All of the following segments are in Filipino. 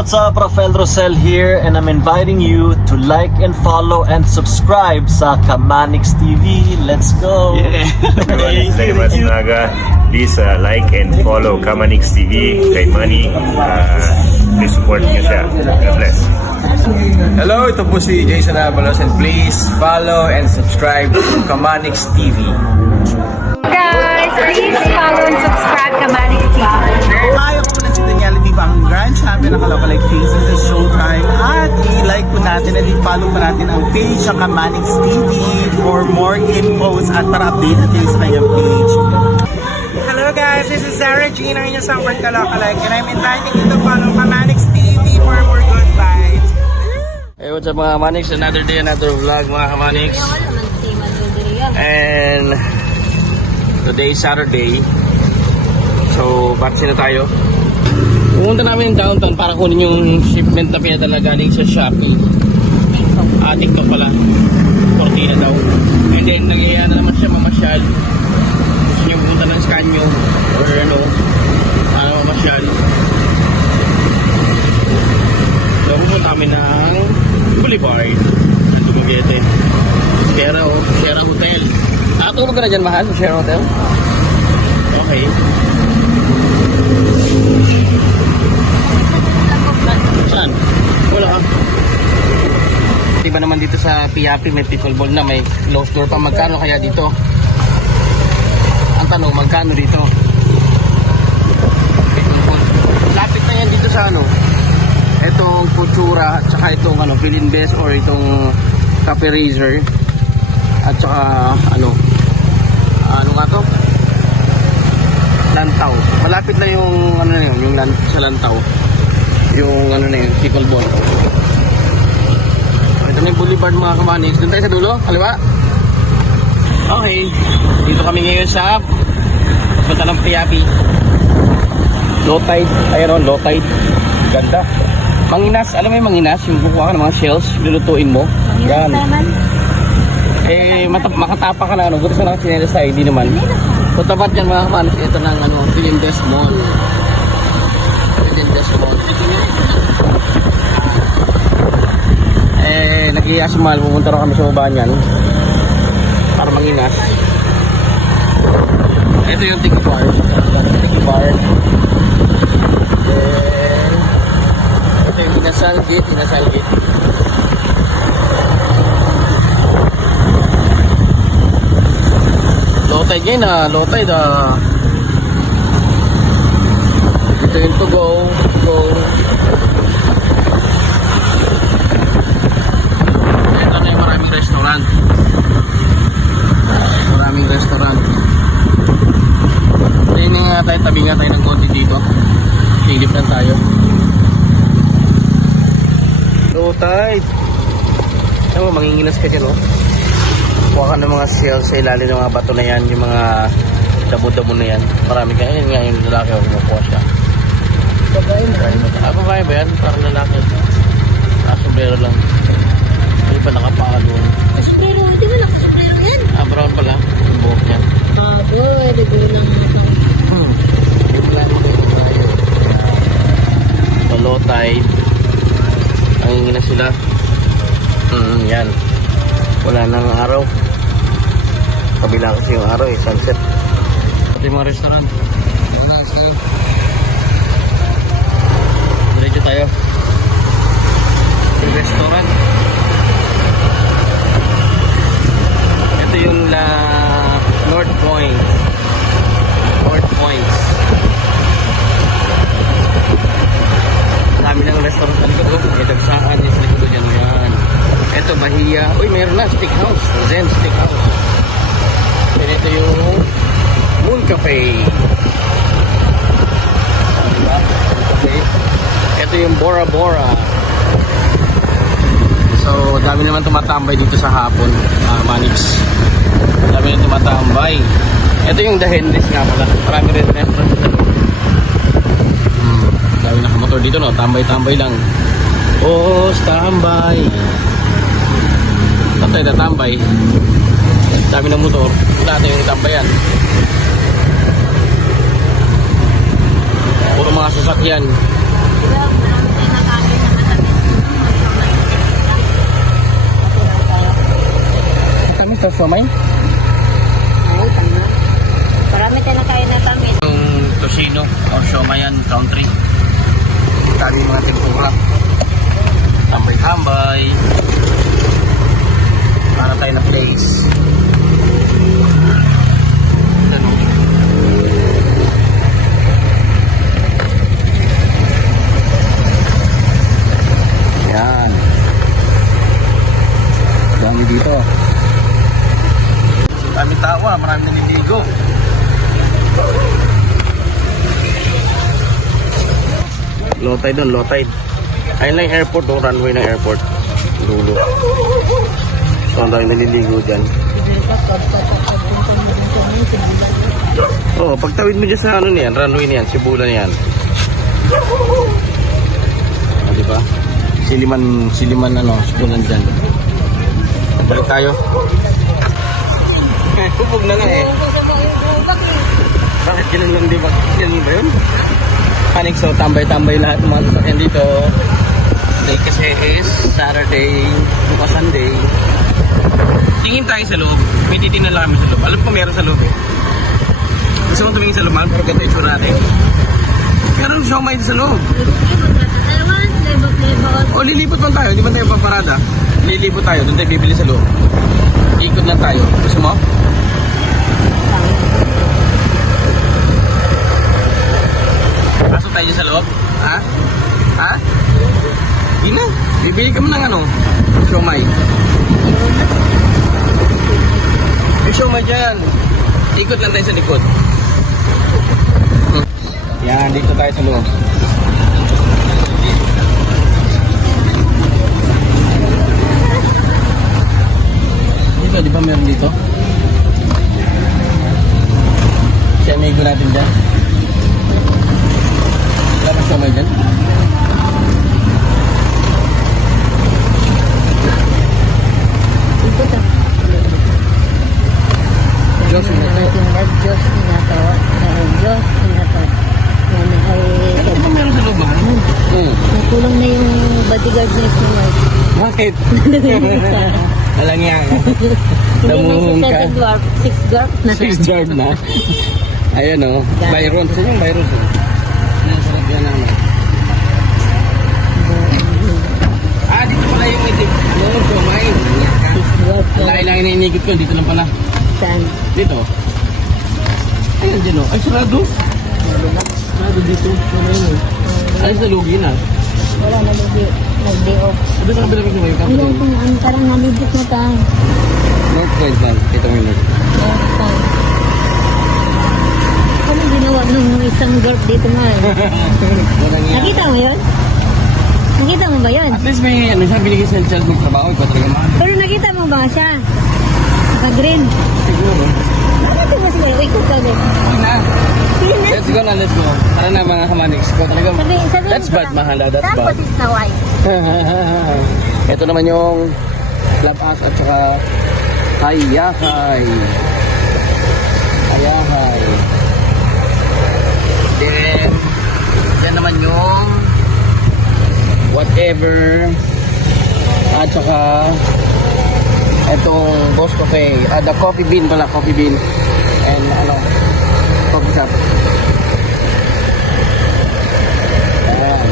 What's up, Rafael Rosel here, and I'm inviting you to like and follow and subscribe sa Kamanix TV. Let's go! Yeah. Everyone, Zay Matsunaga. Please like and follow Kamanix TV kay Manny. Please support niyo siya. God bless. Hello, ito po si Jason Avalos and please follow and subscribe to Kamanix TV. Guys, please follow and subscribe Kamanix TV. Tayo po na si Daniela Diva, ang Grand Champion ng Kalokalike Faces sa Showtime. At i-like po natin at i-follow po natin ang page ng Kamanix TV for more infos at para update kayo sa kanyang page. Hello guys, this is Sarah Jean, ang inyong Sambar Kalokalike, and I'm inviting you to follow Kamanix TV for more good vibes. Hey, what's up mga Kamanix? Another day, another vlog mga Kamanix. And today is Saturday. So, vaccine na tayo. Pumunta namin yung downtown para kunin yung shipment na pinadala galing sa Shopee. TikTok pala. Cortina daw. And then, nagyaya na naman siya mamasyal. Gusto niya pumunta ng Scanyo or ano, para mamasyal. So, pumunta kami ng Boulevard ng Dumaguete. Sierra Hotel. Tulog ka na dyan, mahal, sa Sierra Hotel? Okay. Saan? Wala ka. Diba naman dito sa Piapi may pickleball na, may closed door pa. Magkano kaya dito? Ang tanong, magkano dito? Pickleball. Lapit na yan dito sa ano? Itong Futura at saka itong ano, Philinvest or itong Cafe Razer. At saka ano nga to? Lantaw. Malapit na yung ano na yun, yung sa Lantaw. Yung ano na yun, pickleball. Ito na yung Boulevard mga Kamanix. Doon tayo sa dulo, kaliwa. Okay. Dito kami ngayon sa punta ng Piapi. Low tide. Ayan o, low tide. Ganda. Manginas. Alam mo yung manginas? Yung kukuha ka ng mga shells, lulutuin mo. Yan. Makatapa ka na ano. Buti sa nakachinelas tayo. Hindi naman. So tapat yan mga Kamanix. Ito ng ano, Philinvest Mall. Philinvest Mall. Nag-ias mahal. Pumunta rin kami sa baba niyan para manginas. Ito yung Tiki Bar. Tiki Bar. Ito yung Inasal Gate. Inasal Gate. Low tide ngayon ah. Low tide ah. Ito yung to go. Ito na yung maraming restaurant. Maraming restaurant. Tingin nga tayo, tabi nga tayo ng konti dito. Silip lang tayo. Low tide. Alam mo, manginginas ka dyan oh. Kuha ka ng mga shells sa ilalim ng mga bato na yan, yung mga damo-damo na yan. Marami ka. Ayun nga yung lalaki o kumukuha siya. Babae ba yan? Parang lalaki. Sombrero lang. Hindi pa nakapalo. Sombrero, hindi ba nakasombrero yan? Brown pala. Yung buhok niya. Pwede ko lang ito. Yung pala mo kayo tayo. Low tide. Nangingin na sila. Yan. Wala nang araw. Kabila kasi yung araw eh, sunset. Ito yung mga restaurant. Diretso tayo. Yung restaurant. Ito yung North Point. North Point. Dami ng restaurant sa likod. May dagsaan yung sa likod dyan. Yan. Ito, Bahia. Uy, mayroon na. Steakhouse. Zen Steakhouse. And ito yung Moon Cafe. Diba? Cafe. Ito yung Bora Bora. So, dami naman tumatambay dito sa hapon. Manix. Dami naman tumatambay. Ito yung The Henrys nga pala. Marami rin restaurant dito. Dami nakamotor dito, no? Tambay-tambay lang. Oh, standby. Tatay na tambay. Dami ng motor. Wala tayong tambayan. Puro mga sasakyan. siomay? Marami tayo na kaya na kami. Yung tocino or siomayan country. Dami mga tempura. Tambay-tambay. Para tayo na place. Ano? Yan. Dami dito. Dami tawa, marami naniligo. Low tide doon, low tide. Ayun lang yung airport, oh, runway ng airport. Dulo. So, ang dami naliligo dyan. Oh, pagtawid mo dyan sa ano niyan, runway niyan, Sibulan niyan. Ah, diba? Siliman ano, Sibulan dyan. Balik tayo. Pupog na nga eh. Bakit ganun lang, di ba? Ganun ba yun? Panik, so tambay-tambay lahat ng mga sasakyan dito. Dahil kasi is Saturday, bukas Sunday. Tingin tayo sa loob. May titingnan lang kami sa loob. Alam ko meron sa loob eh. Gusto mo tumingin sa loob, pero ganda yung sura natin. Meron siomay sa loob. O, lilipot man tayo. Di ba tayo paparada? Lilipot tayo. Doon tayo bibili sa loob. Ikot lang tayo. Gusto mo? Pasok tayo sa loob? Ha? Ha? Hindi na. Bibili ka mo ng ano? Siomay. Yung siomay dyan. Ikot lang tayo sa likod. Yan, dito tayo sa loob. Dito, di ba meron dito? Siya may ego natin dyan. Wala pa siomay dyan? Diyos inato. Diyos inato. Diyos inato. Yan ay... Ano ba meron sa loob ba? Nakulang na yung bodyguard niya si Mark. Bakit? Alang yan. Damuhong Hindi na ka. si 7 dwarf. 6 dwarf na. 6 yard na. Ayan o. Byron. Saan yung Byron? Ang sarap yan naman. Ah, dito pala yung itik. Yung siomay. 6 dwarf Ang na. laki-laki na inigit ko. Dito lang pala. Saan? Dito. Ayun din o. Ay, sarado. Sarado dito. Ano yun? Ay, sa lugi na. Wala na nag-day off. Sabi sa kabila ko may Ayun kapatid. kung ano, parang nalibit na tayo. North Point lang. Kita mo yung north. Ano ginawa ng isang dwarf dito nga eh? Walang yan. Nakita mo yun? Nakita mo ba yun? At least may ano siya binigay sa child magtrabaho. Ikaw talaga mahal. Pero nakita mo ba siya? Naka-green. Siguro. Nakita mo sila? Ikot ka din. Sige na. Sige na. Let's go na, let's go. Tara na mga kamanix. Ikaw talaga. Sabi That's bad, mahal. That's Tapos bad. is na white. Ito naman yung labas at saka hayahay. Hayahay. Then, yan naman yung whatever. At saka itong Boss Cafe. The coffee bean pala, coffee bean. And ano, coffee shop. Ayan.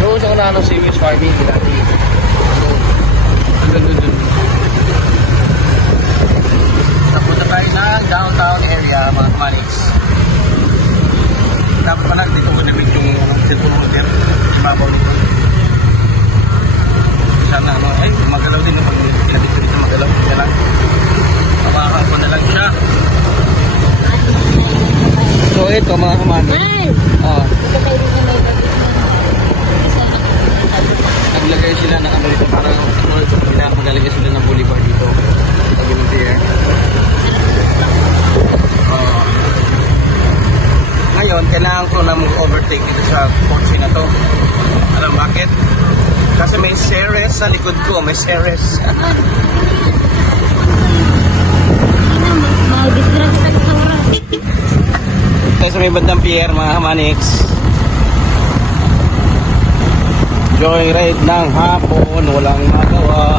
Doon sa una si Miss Farming, dati. Doon. Napunta tayo ng downtown area, mga kamaniks. Dapat pa dito ko na yung cellphone holder. Ibabaw nito. Sana ano, ay magalaw din pag pinabit dito magalaw. Kaya lang. Mabahaw ko na lang siya. So ito mga kamaniks. Ay! Ah. Ito tayo din na may Naglagay sila ng ano dito parang maglalagay sila ng boulevard dito sa Gilong Pier. Ngayon, kailangan ko na mag-overtake dito sa Porsche na to. Alam bakit? Kasi may Ceres sa likod ko, may Ceres. Mag-distract sa kasura. Tayo sa may bandang pier, mga kamaniks. Joyride ng hapon, walang magawa.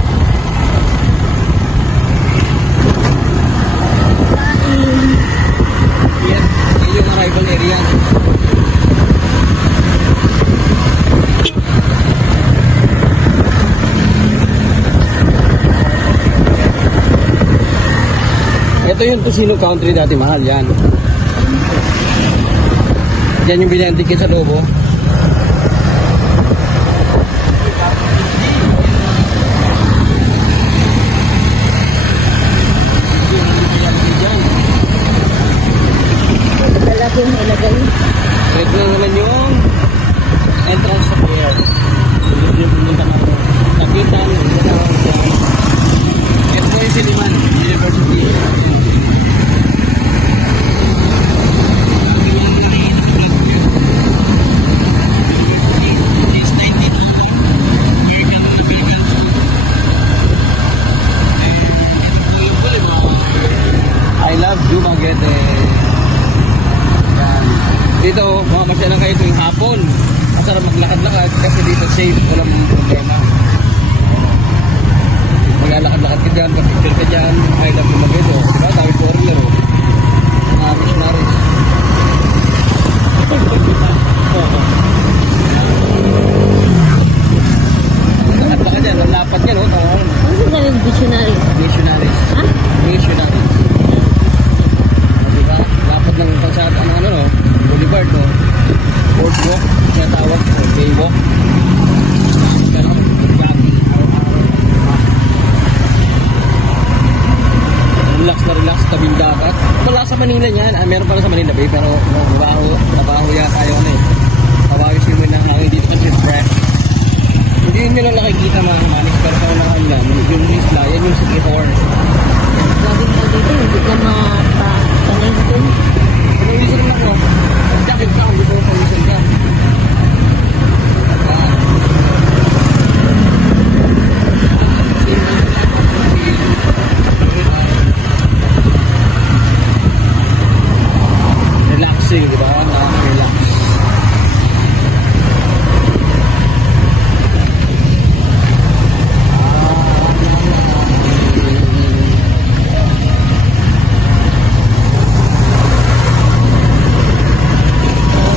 tribal area. Ito yung Tocino Country dati, mahal yan. Yan yung bilang ticket sa loob, oh. Lalaki yung ilagay. Ito naman yung entrance sa pier. Yung pumunta na ito. Nakita nyo, ito yung Siliman University. I love Dumaguete. Yan. Dito, makapasya lang kayo tuwing hapon. Masarap maglakad-lakad kasi dito safe, walang problema. Maglalakad-lakad ka dyan, kapicture ka dyan, I love Dumaguete. Diba? Dami foreigner. Mga missionaries. Lakad-lakad dyan, ang lapad yan, oh. Tawa mo. Ano yung sabi ng dictionary? Missionaries. Ha? Missionaries. Diba? Lapad ng kalsada, no? Boulevard, no? Boardwalk, siya tawag, o baywalk. Pero, jogging, araw-araw. Relax, tabing dapat. Wala sa Manila niyan. Meron pala sa Manila Bay, pero nabaho yata yung ano eh. Kabayo siya ng hangin dito kasi fresh. Hindi yun nila nakikita mga manis, pero sa unahan lang, yung isla, yan yung Sikihor. Laging ka dito, hindi ka mapatanay dito. Pag-uwisan lang ako. Jacket ka kung gusto mo pag-uwisan ka. Relaxing, di ba? Nakaka-relax.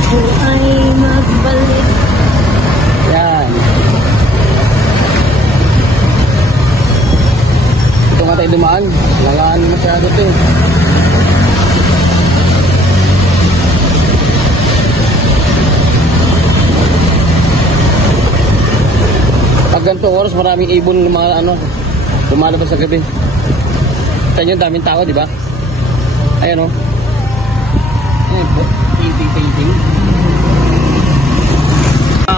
Ako ay magbalik. Yan. Ito nga tayo dumaan. Lalaan masyado ito eh. Pag ganito oras, maraming ibon lumalabas sa gabi. Sa inyo, daming tao, di ba? Ayan o. Ayan po. Painting.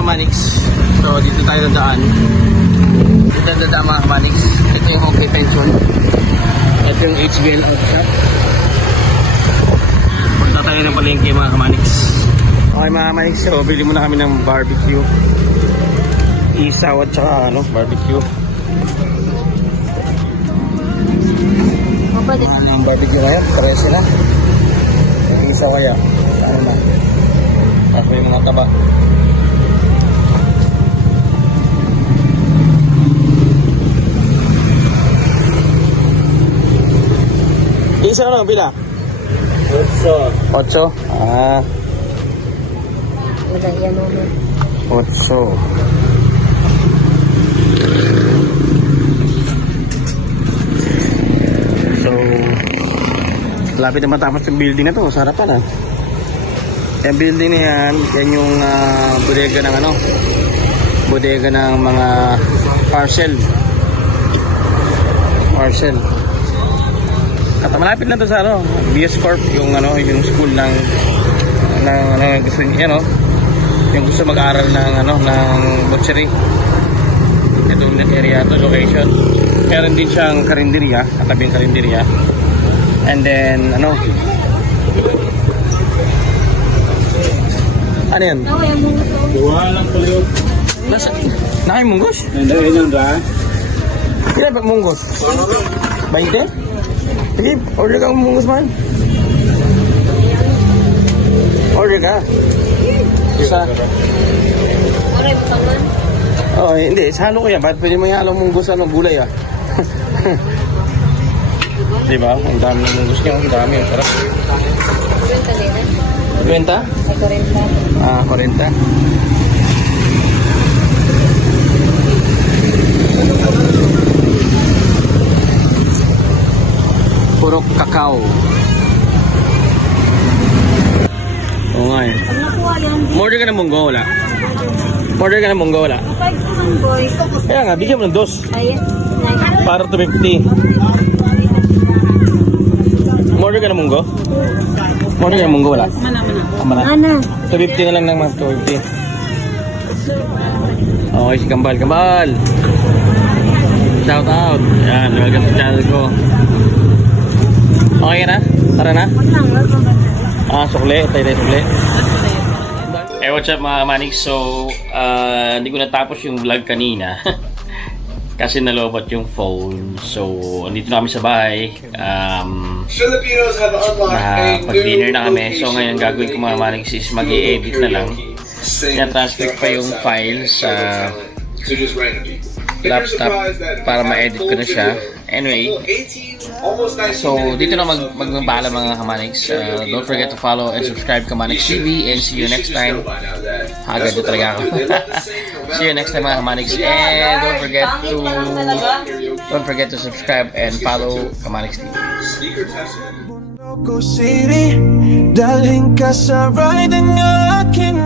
Manix. So, dito tayo dadaan. Dito dadaan mga Manix. Ito yung Hockey Pension. Ito yung HBL Out Shop. Punta tayo ng palengke mga Manix. Okay mga Manix, so bili muna kami ng barbecue. Isaw at saka barbecue. Mabalik. Ang barbecue ngayon, pareha sila. Isaw kaya. Ano na? Tapos may mga taba. Isa na lang, pila? 8. 8? Ah, Lagyan mo. 8. So, lapit na matapos yung building na to. Sa harapan yung building na yan, yan yung bodega ng bodega ng mga parcel. At malapit lang to sa BS Corp, yung yung school ng gusto niya, yung gusto mag-aral ng ng butchery. Itong area to, location. Meron din siyang karinderya, katabing karinderya. And then ano yan? Walang paliw. Nakamunggos? Hindi, yun ra. Kailan ba munggos? 20? Sige, order kang munggos man. Order ka. Isa. Aray, paman. Oh, hindi. Halo ko yan. Ba't pwede mo ihalo munggos gulay Diba? Ang dami ng munggos niya. Ang dami. Sarap. Kwenta? Ah, 40. Puro kakao. Oo nga eh. Order ka ng munggo, wala? Order ka ng munggo, wala? Kaya nga, bigyan mo ng dos. Para 250. Order ka ng munggo? Order ka ng munggo, wala? Mana. 250 na lang ng mga 250. Okay, si Kambal. Kambal! Shout out! Yan, welcome sa channel ko. Okay na? Tara na? Sukle. Tayo sukle. Hey, what's up mga Manix? So, hindi ko natapos yung vlog kanina. Kasi nalobot yung phone. So, andito na kami sa bahay. Pag-dinner na kami. So, ngayon gagawin ko mga Manix is mag-i-edit na lang. Transfer pa yung file sa laptop para ma-edit ko na siya. Anyway, so dito na magbabala mga Kamanix. Don't forget to follow and subscribe Kamanix TV, and see you next time. Agad na talaga ako. See you next time mga Kamanix, and don't forget to subscribe and follow Kamanix TV. City, dalhin ka sa ride na aking